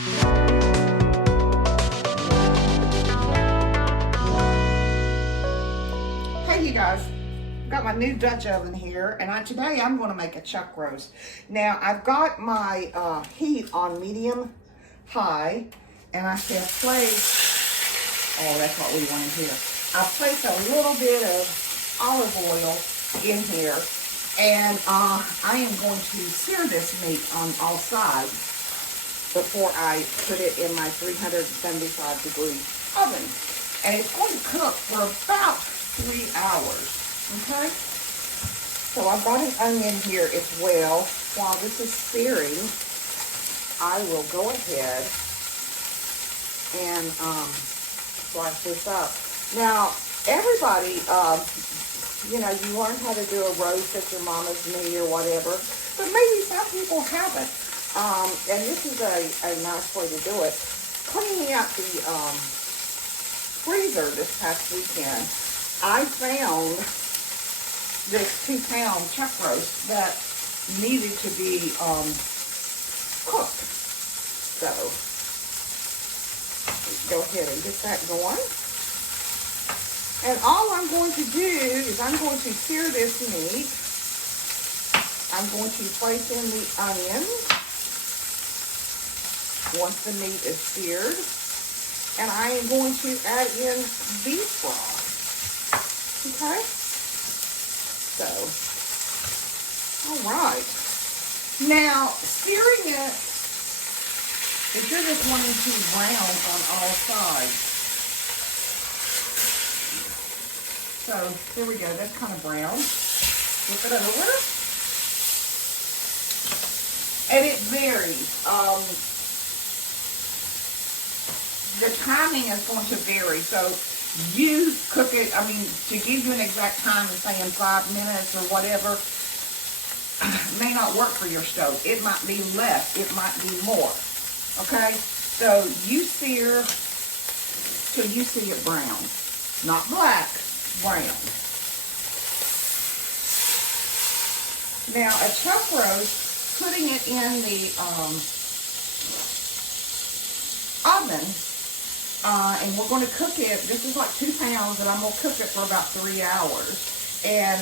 Hey you guys, I've got my new Dutch oven here, and today I'm going to make a chuck roast. Now I've got my heat on medium high, and I have placed, oh that's what we want here. I've placed a little bit of olive oil in here, and I am going to sear this meat on all sides before I put it in my 375 degree oven. And it's going to cook for about 3 hours, okay? So I've got an onion here as well. While this is searing, I will go ahead and slice this up. Now, everybody, you know, you learn how to do a roast at your mama's knee or whatever, but maybe some people haven't. And this is a nice way to do it. Cleaning out the freezer this past weekend, I found this 2-pound chuck roast that needed to be cooked. So, let's go ahead and get that going. And all I'm going to do is I'm going to sear this meat. I'm going to place in the onion once the meat is seared. And I am going to add in beef broth. Okay? So, all right. Now, searing it, if you're just wanting to brown on all sides. So, here we go. That's kind of brown. Flip it over. And it varies. The timing is going to vary. So, you cook it, I mean, to give you an exact time of saying 5 minutes or whatever, may not work for your stove. It might be less, it might be more, okay? So you sear till you see it brown. Not black, brown. Now a chuck roast, putting it in the oven, and we're going to cook it. This is like 2 pounds, and I'm going to cook it for about 3 hours. And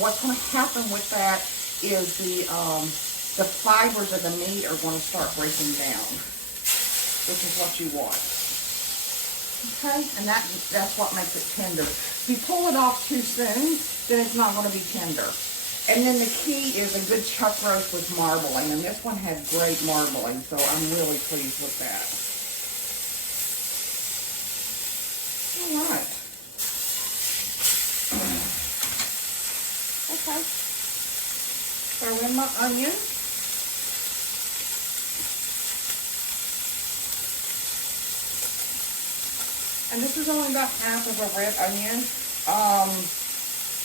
what's going to happen with that is the fibers of the meat are going to start breaking down, which is what you want. Okay, and that's what makes it tender. If you pull it off too soon, then it's not going to be tender. And then the key is a good chuck roast with marbling, and this one had great marbling, so I'm really pleased with that. All right. Okay. Throw in my onion. And this is only about half of a red onion.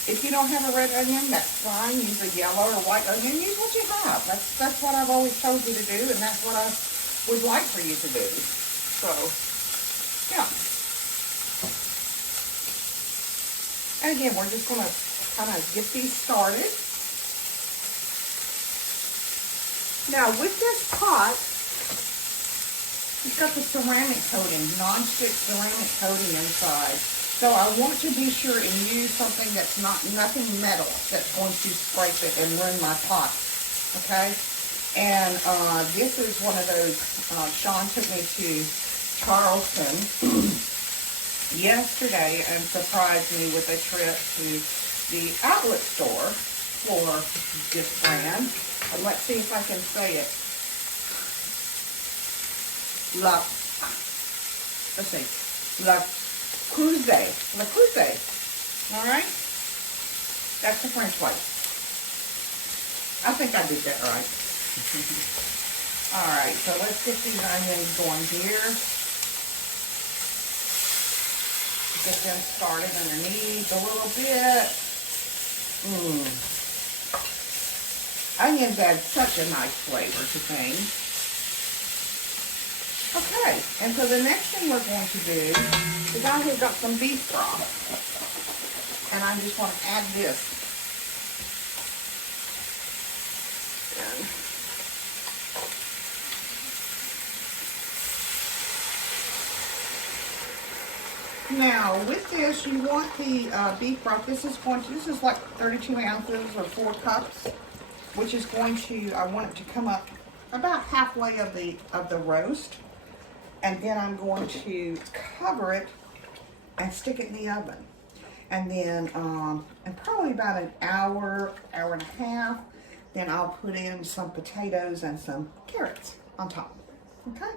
If you don't have a red onion, that's fine. Use a yellow or white onion. Use what you have. That's what I've always told you to do, and that's what I would like for you to do. So, yeah. And again, we're just going to kind of get these started. Now, with this pot, it's got the ceramic coating, non-stick ceramic coating inside. So I want to be sure and use something that's nothing metal that's going to scrape it and ruin my pot. Okay? And this is one of those, Sean took me to Charleston yesterday and surprised me with a trip to the outlet store for this brand. And let's see if I can say it. Let's see. La Creuset. All right? That's the French way. I think I did that right. All right, so let's get these onions going here. Get them started underneath a little bit. Onions add such a nice flavor to things. Okay, and so the next thing we're going to do is I have got some beef broth. And I just want to add this. And Now with this, you want the beef broth. This is like 32 ounces or 4 cups, which is going to, I want it to come up about halfway of the roast. And then I'm going to cover it and stick it in the oven. And then, in probably about an hour, hour and a half, then I'll put in some potatoes and some carrots on top. Okay?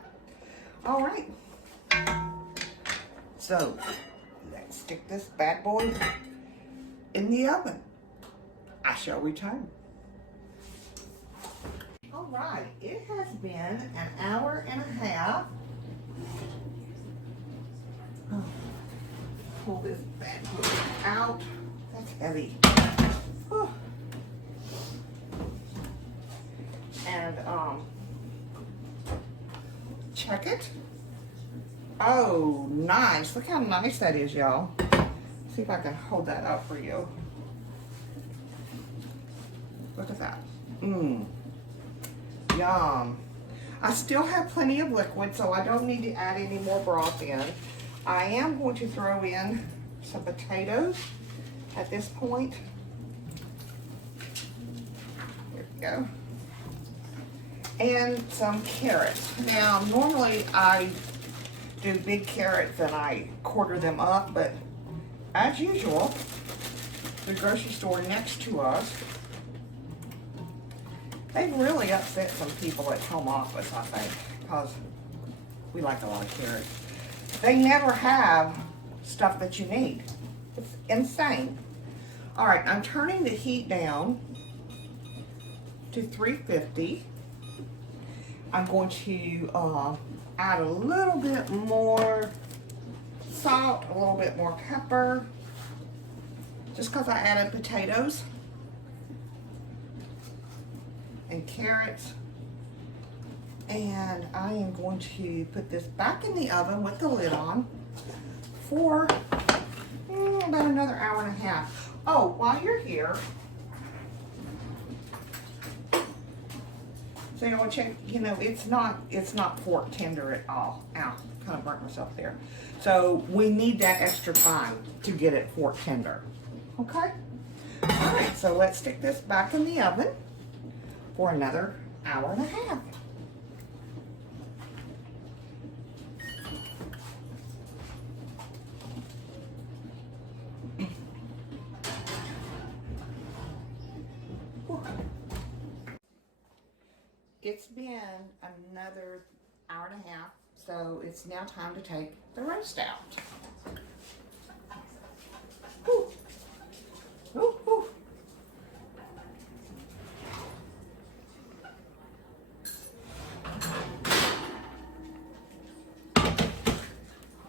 All right. So, let's stick this bad boy in the oven. I shall return. All right, it has been an hour and a half. Oh, pull this bad boy out. That's heavy. Oh. And check it. Oh, nice. Look how nice that is, y'all. See if I can hold that up for you. Look at that. Mmm. Yum. I still have plenty of liquid, so I don't need to add any more broth in. I am going to throw in some potatoes at this point. There we go. And some carrots. Now, normally I do big carrots and I quarter them up, but as usual, the grocery store next to us, they've really upset some people at home office, I think, because we like a lot of carrots. They never have stuff that you need. It's insane. All right, I'm turning the heat down to 350. I'm going to add a little bit more salt, a little bit more pepper, just because I added potatoes and carrots. And I am going to put this back in the oven with the lid on for about another hour and a half. Oh, while you're here, so you know, check, you know, it's not fork tender at all. Ow, kind of burnt myself there. So we need that extra time to get it fork tender. Okay? All right, so let's stick this back in the oven for another hour and a half. It's been another hour and a half, so it's now time to take the roast out. Woo. Woo, woo.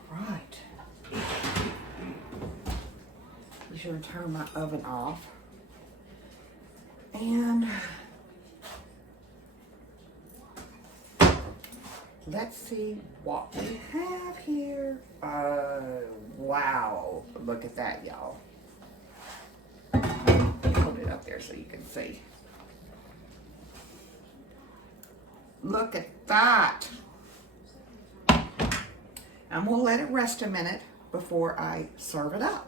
Right. Be sure to turn my oven off. And let's see what we have here. Wow. Look at that, y'all. Put it up there so you can see. Look at that. I'm going to let it rest a minute before I serve it up.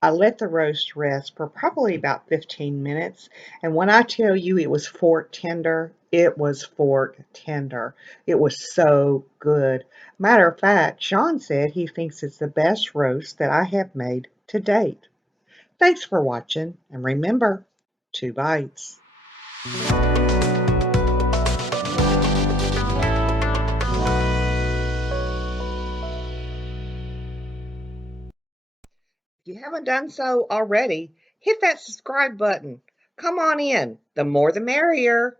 I let the roast rest for probably about 15 minutes. And when I tell you it was fork tender, it was fork tender. It was so good. Matter of fact, Sean said he thinks it's the best roast that I have made to date. Thanks for watching, and remember, 2 bites. If you haven't done so already, hit that subscribe button. Come on in. The more the merrier.